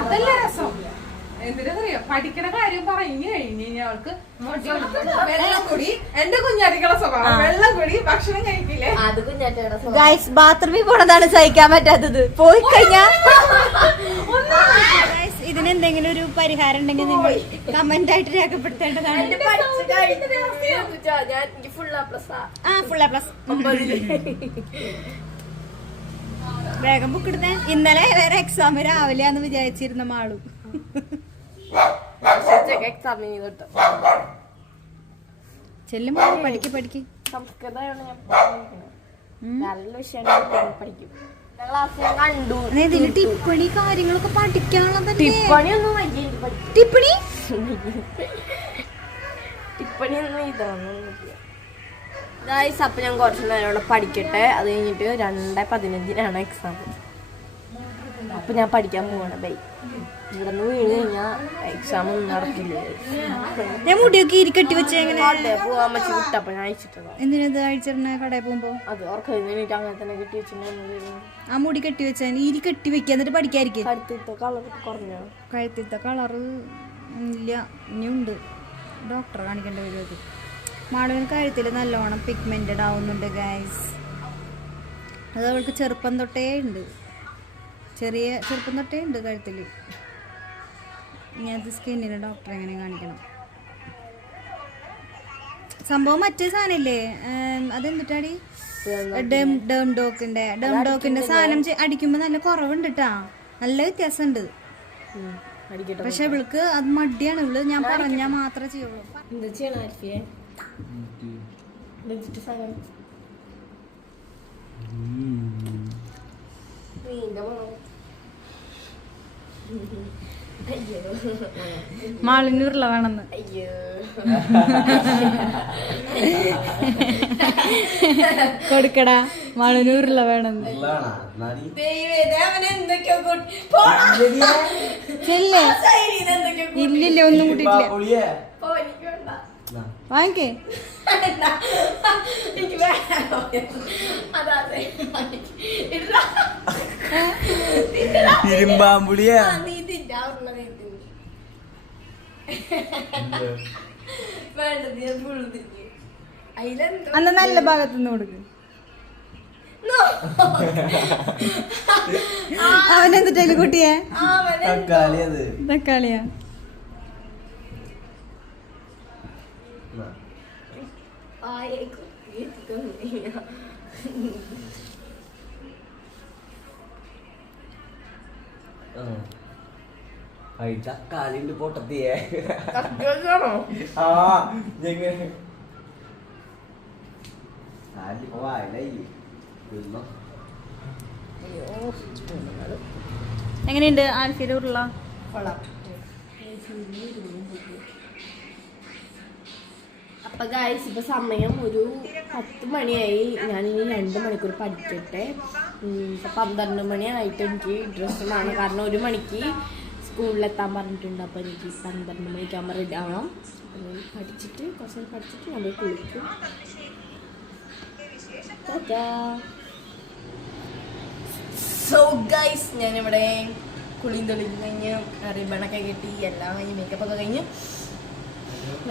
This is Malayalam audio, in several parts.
അതല്ല രസം. എന്തിനാ പഠിക്കണ കാര്യം പറഞ്ഞു കഴിഞ്ഞ് കഴിഞ്ഞാൽ അവൾക്ക് വെള്ളം കുടി, എന്റെ കുഞ്ഞാടിക്കുള്ള സ്വഭാവം വെള്ളം കുടി, ഭക്ഷണം കഴിക്കില്ലേ. ഗൈസ് ബാത്റൂമിൽ പോണതാണ് സഹിക്കാൻ പറ്റാത്തത്. പോയി കഴിഞ്ഞാ ഇതിനെന്തെങ്കിലും ഒരു പരിഹാരം ഉണ്ടെങ്കിൽ നിങ്ങൾ കമന്റ് ആയിട്ട് രേഖപ്പെടുത്തേണ്ടതാണ്. ഫുൾ എ പ്ലസ് വേഗം ബുക്ക് എടുത്തേ. ഇന്നലെ വേറെ എക്സാം രാവിലെയാന്ന് വിചാരിച്ചിരുന്ന മാളും എക്സാം ചെയ്തിട്ട് ചെല്ലുമ്പോ പഠിക്ക് പഠിക്ക്. സംസ്കൃതമാണ് നല്ല വിഷയമാണ് പഠിക്കും. ഇതിന് ടിപ്പണി കാര്യങ്ങളൊക്കെ പഠിക്കാനുള്ളതല്ലേ. ടിപ്പണി ഇതൊന്നും ഗായ്സ്. അപ്പൊ ഞാൻ കുറച്ച് നേരം ഇവിടെ പഠിക്കട്ടെ. അത് കഴിഞ്ഞിട്ട് 2:15 എക്സാം. അപ്പൊ ഞാൻ പഠിക്കാൻ പോവാണ്. ബൈ. ഇവിടെ നിന്ന് വീണ് കഴിഞ്ഞാ എക്സാം ഒന്നും നടക്കില്ല. ഞാൻ മുടിയൊക്കെ ഇരിക്കട്ടി വെച്ചെങ്ങനെ പോവാൻ പറ്റി വിട്ടപ്പോ ഞാൻ അയച്ചിട്ടുണ്ടോ. എന്തിനാ അയച്ചിരുന്ന കടയിൽ പോകുമ്പോ? അത് ഓർക്കും അങ്ങനെ തന്നെ കെട്ടി വെച്ചിട്ടുണ്ടായിരുന്നു. ആ മുടി കെട്ടി വെച്ചാൽ ഇരി കെട്ടി വെക്കുക എന്നിട്ട് പഠിക്കാതിരിക്കും. കഴുത്തിത്തെ കളർ കുറഞ്ഞോ? കഴുത്തിത്തെ കളറ് ഇല്ല, ഇനിയുണ്ട്. ഡോക്ടറെ കാണിക്കേണ്ട വരും. അത് മാളുവിന് കഴുത്തിൽ നല്ലോണം പിഗ്മെന്റഡ് ആവുന്നുണ്ട് ഗൈസ്. അത് അവൾക്ക് ചെറുപ്പം തൊട്ടേ ഉണ്ട്, ചെറുപ്പം തൊട്ടേ ഉണ്ട് കഴുത്തിൽ. ഇനി അത് സ്കിന്നിന് ഡോക്ടറെ എങ്ങനെ കാണിക്കണം. സംഭവം മറ്റേ സാധനമില്ലേ, അതെന്തിട്ടാടി, ഡേംഡോക്കിന്റെ സാധനം അടിക്കുമ്പോ നല്ല കുറവുണ്ട് കേട്ടാ, നല്ല വ്യത്യാസമുണ്ട്. പക്ഷെ ഇവൾക്ക് അത് മടിയാണ്. ഇവള് ഞാൻ പറഞ്ഞാ മാത്രമേ ചെയ്യുള്ളൂ. മാളിനൂറില വേണമെന്ന്. കൊടുക്കടാ, മാളിനൂറില വേണമെന്ന്. ഇല്ലില്ല, ഒന്നും കൂട്ടിട്ടില്ല. വാങ്ങിക്കേ. ഇരുമ്പാമ്പുളിയാ അന്ന് നല്ല ഭാഗത്തുനിന്ന് കൊടുക്ക്. അവനെന്തിട്ടു കുട്ടിയെ? തക്കാളിയാ. കാലിന്റെ പൊട്ടത്തിയേ. എങ്ങനെയുണ്ട് ആൽഫിയുടെ ഉരുള? അപ്പൊ ഗായ്സ്, ഇപ്പൊ സമയം ഒരു 10 മണിയായി. ഞാനിനി 2 മണിക്കൂർ പഠിക്കട്ടെ. 12 മണിയായിട്ട് എനിക്ക് ഡ്രസ്സ് വേണം. കാരണം 1 മണിക്ക് സ്കൂളിലെത്താൻ പറഞ്ഞിട്ടുണ്ട്. അപ്പൊ എനിക്ക് 12 മണിക്കാകുമ്പോൾ റെഡി ആവണം. പഠിച്ചിട്ട് കുറച്ച് പഠിച്ചിട്ട് നമ്മൾ കുളിക്കും. സോ ഗൈസ്, ഞാനിവിടെ കുളിയും തൊളിയും കഴിഞ്ഞ് റിബണൊക്കെ കെട്ടി എല്ലാം കഴിഞ്ഞ് മേക്കപ്പൊക്കെ കഴിഞ്ഞ്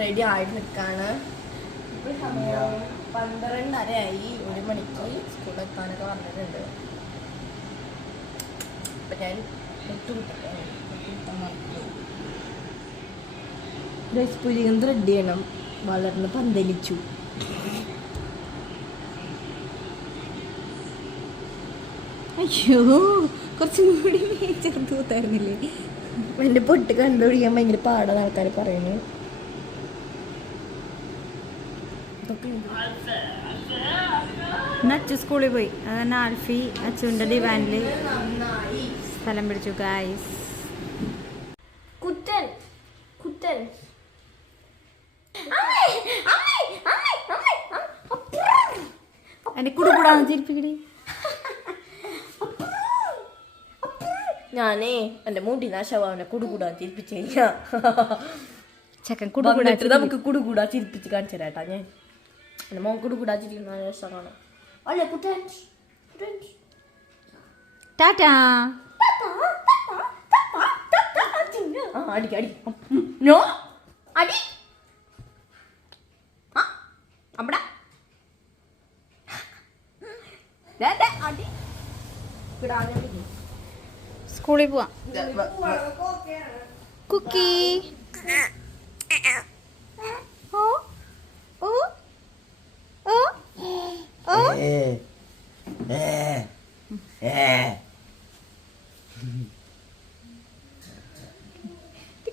റെഡി ആയിട്ട് നിൽക്കാണ്. ഇപ്പോൾ സമയം 12:30 1 മണിക്ക് സ്കൂളിലെത്താനൊക്കെ പറഞ്ഞിട്ടുണ്ട്. അപ്പം ഞാൻ പുലിയും ത്രെഡ് ചെയ്യണം. വളർന്ന് പന്തലിച്ചു. അയ്യോ, കുറച്ചും കൂടി ചേർത്ത് കൂത്തായിരുന്നില്ലേ? എൻ്റെ പൊട്ട് കണ്ടുപിടിക്കാൻ ഭയങ്കര പാടാണ് ആൾക്കാർ പറയുന്നു. അച്ചു സ്കൂളിൽ പോയി. അതന്നെ ആൽഫി അച്ചുവിൻ്റെ ഡിവാനിൽ സ്ഥലം പിടിച്ചു ഗായ്സ്. കുട്ടൻ കുട്ടൻ എൻ്റെ കുടുകൂടാന്ന് ചിരിപ്പിക്കടി. ഞാനേ എൻ്റെ മുടി നാശാവനെ കുടുകൂടാൻ ചിരിപ്പിച്ചു കഴിഞ്ഞാ ചെക്കൻ കുടുകൂടാ. നമുക്ക് കുടുകൂടാ ചിരിപ്പിച്ച് കാണിച്ചു തരാട്ടാ. ഞാൻ എൻ്റെ മോൻ കുടുകൂടാ ചിരിക്കുന്ന രസമാണ്. അല്ലേ കുട്ടൻ? ടാറ്റാ. അടി അടി നോ അടി ആ അമ്മടാ അടി സ്കൂളിൽ പോവാം. കുക്കി ഓ ഓ ഓ ഓ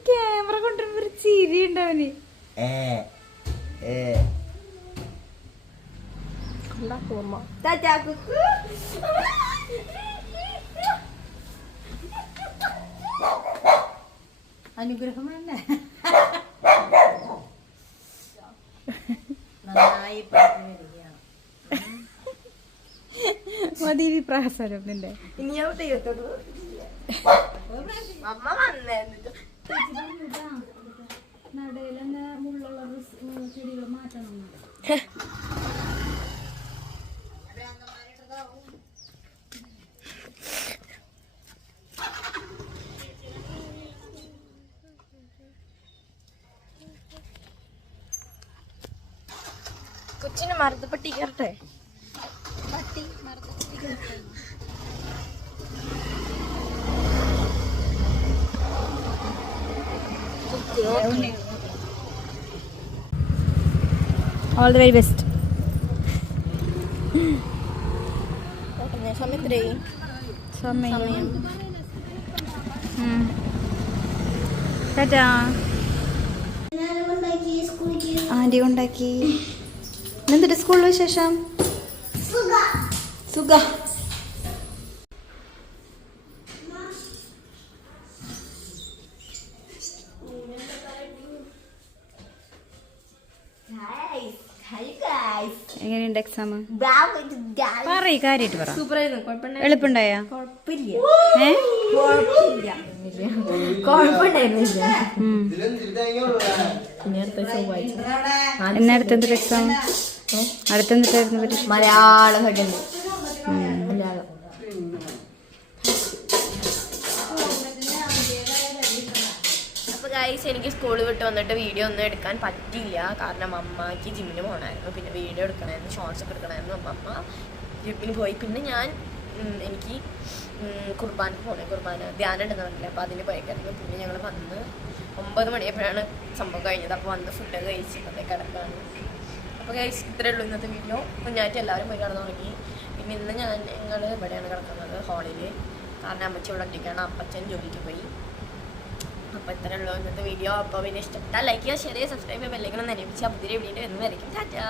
ക്യാമറ കൊണ്ടുവരുമ്പോ ഒരു ചിരി ഉണ്ടവന്. അനുഗ്രഹം വേണ്ടേ? മതി പ്രഹസനം നിന്റെ. നടയിലെന്നെ മുള്ളുള്ള ചെടികൾ മാറ്റണം. കൊച്ചിന് മരത്ത് പട്ടി കയറട്ടെ. All the very best. സമയം ആന്റി ഉണ്ടാക്കി. എന്തിട്ട് സ്കൂളിൽ വിശേഷം? സുഖ. എങ്ങനെയുണ്ട് എക്സാം? പറയ്, കാര്യമായിട്ട് പറ. സൂപ്പറായിരുന്നു. കുഴപ്പമില്ല. എളുപ്പമുണ്ടായ? കുഴപ്പമില്ല. കുഴപ്പമുണ്ടായിരുന്നില്ല. എന്നെ അടുത്തെന്തൊരു എക്സാം? അടുത്തെന്തിട്ടായിരുന്നു പരീക്ഷ? മലയാളം സെക്കൻഡ്. മലയാളം. അപ്പോൾ ഗൈസ്, എനിക്ക് സ്കൂൾ വിട്ട് വന്നിട്ട് വീഡിയോ ഒന്നും എടുക്കാൻ പറ്റിയില്ല. കാരണം അമ്മയ്ക്ക് ജിമ്മിന് പോകണമായിരുന്നു, പിന്നെ വീഡിയോ എടുക്കണമായിരുന്നു, ഷോർട്സ് ഒക്കെ എടുക്കണമായിരുന്നു. അമ്മ ജിമ്മിന് പോയി. പിന്നെ എനിക്ക് കുർബാനക്ക് പോകണേ, കുർബാന ധ്യാനം ഉണ്ടെന്ന്. അപ്പോൾ അതിന് പോയേക്കായിരുന്നു. പിന്നെ ഞങ്ങൾ വന്ന് 9 മണിയപ്പോഴാണ് സംഭവം കഴിഞ്ഞത്. അപ്പോൾ വന്ന് ഫുഡൊക്കെ കഴിച്ച് കിടക്കാണ്. അപ്പോൾ ഗൈസ്, ഇത്രയേ ഉള്ളൂ ഇന്നത്തെ വീഡിയോ. കുഞ്ഞായിട്ട് എല്ലാവരും പോയി കിടന്നു തുടങ്ങി. പിന്നെ ഇന്ന് ഞങ്ങൾ ഇവിടെയാണ് കിടക്കുന്നത്, ഹാളിൽ. കാരണം അമ്മച്ചി ഇവിടെ ഒറ്റയ്ക്കാണ്, അപ്പച്ചൻ ജോലിക്ക് പോയി. അപ്പോൾ ഇത്രയേ ഉള്ളൂ ഇന്നത്തെ വീഡിയോ. അപ്പോൾ പിന്നെ ഇഷ്ടപ്പെട്ടാൽ ലൈക്ക് ചെയ്യുക, ഷെയർ ചെയ്യുക, സബ്സ്ക്രൈബ് ചെയ്യുക, ബെല്ലൈക്കൺ ഒന്ന് അനുഭവിച്ചാൽ പുതിയ വീഡിയോ വരുന്നതായിരിക്കും. ടാറ്റാ.